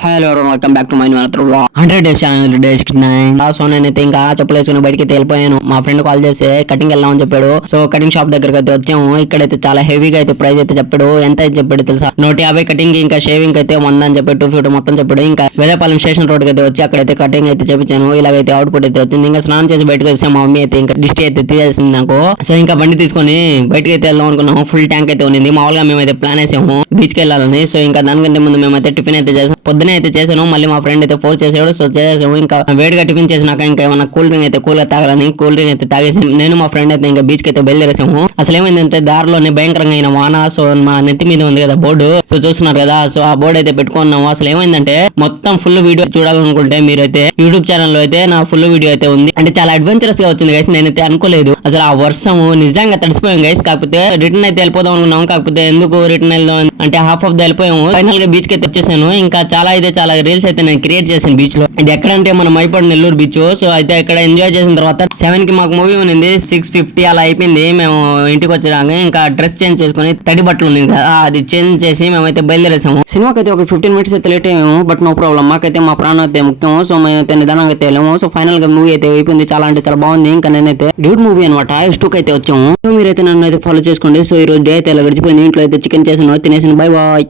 Hello welcome back to my 100 days channel days 9 so నేనైతే ఇంకా చెప్పులేసుకుని బయటికి వెళ్ళిపోయాను. మా ఫ్రెండ్ కాల్ చేసి కటింగ్ వెళ్దామని చెప్పాడు. సో కటింగ్ షాప్ దగ్గరకు అయితే వచ్చాము. ఇక్కడైతే చాలా హెవీగా అయితే ప్రైస్ అయితే చెప్పాడు. ఎంత అయితే చెప్పాడు తెలుసా, 150 కటింగ్, ఇంకా షేవింగ్ అయితే 100 అని చెప్పాడు. 250 మొత్తం చెప్పాడు. ఇంకా వేదపాలెం స్టేషన్ రోడ్ అయితే వచ్చి అక్కడైతే కటింగ్ అయితే చేపించాను. ఇలాగైతే అవుట్పుట్ అయితే వచ్చింది. ఇంకా స్నానం చేసి బయటకు వచ్చాము. మా మమ్మీ అయితే ఇంకా డిస్టి అయితే తీసేసింది నాకు. సో ఇంకా బండి తీసుకొని బయటకి అయితే వెళ్దాం అనుకున్నాము. ఫుల్ ట్యాంక్ అయితే ఉంది. మామూలుగా మేమైతే ప్లాన్ వేసాము బీచ్ కి వెళ్ళాలని. సో ఇంకా దానికంటే ముందు మేమైతే టిఫిన్ అయితే చేసాం. పొద్దునే అయితే చేశాను. మళ్ళీ మా ఫ్రెండ్ అయితే ఫోర్స్ చేసాడు. సో చేసాము. ఇంకా వేడిగా టిఫిన్ చేసినాక ఇంకా ఏమన్నా కూల్ డ్రింక్ అయితే కూల్ గా తాగాలని కూల్ డ్రింక్ అయితే తాగేసి నేను మా ఫ్రెండ్ అయితే ఇంకా బీచ్ కి అయితే బయలుదేరేసాము. అసలు ఏమైందంటే దారిలోనే భయంకరంగా అయిన వాన. సో మా నెత్తి మీద ఉంది కదా బోర్డు, సో చూస్తున్నారు కదా. సో ఆ బోర్డు అయితే పెట్టుకున్నాము. అసలు ఏమైందంటే మొత్తం ఫుల్ వీడియో చూడాలనుకుంటే మీరైతే యూట్యూబ్ ఛానల్ లో అయితే నా ఫుల్ వీడియో అయితే ఉంది. అంటే చాలా అడ్వెంచరస్ గా వచ్చింది గైస్. నేనైతే అనుకోలేదు అసలు ఆ వర్షము నిజంగా తడిసిపోయాం గైస్. కాకపోతే రిటర్న్ అయితే వెళ్ళిపోదాం అనుకున్నాం. కాకపోతే ఎందుకు రిటర్న్ వెళ్దాం అంటే హాఫ్ ఆఫ్ ద వెళ్ళిపోయాము. ఫైనల్ గా బీచ్ కి అయితే వచ్చేసాను. ఇంకా చాలా రీల్స్ అయితే నేను క్రియేట్ చేశాను బీచ్ లో. ఇది ఎక్కడంటే మన మైపాడు నెల్లూరు బీచ్. సో అయితే ఇక్కడ ఎంజాయ్ చేసిన తర్వాత 7 కి మాకు మూవీ ఉంది. 6:50 అలా అయిపోయింది. మేము ఇంటికి వచ్చాక ఇంకా డ్రెస్ చేంజ్ చేసుకుని తడి బట్టలు ఉంది కదా అది చేంజ్ చేసి మేమైతే బయలుదేరేసాము. సినిమాకి అయితే ఒక 15 మినిట్స్ అయితే లేట్ అయ్యాము. బట్ నో ప్రాబ్లం, మాకైతే మా ప్రాణం అయితే ముఖ్యం. సో మేమైతే నిదానంగా అయితే వెళ్ళాము. సో ఫైనల్ గా మూవీ అయితే అయిపోయింది. చాలా అంటే చాలా బాగుంది. ఇంకా నేనైతే డ్యూట్ మూవీ అనమాట ఇష్టకి అయితే వచ్చాము. మీరైతే నన్ను అయితే ఫాలో చేసుకోండి. సో ఈ రోజు డే అయితే ఇలా గడిచిపోయింది. ఇంట్లో అయితే చికెన్ చేసిన తినేసిన. Bye bye.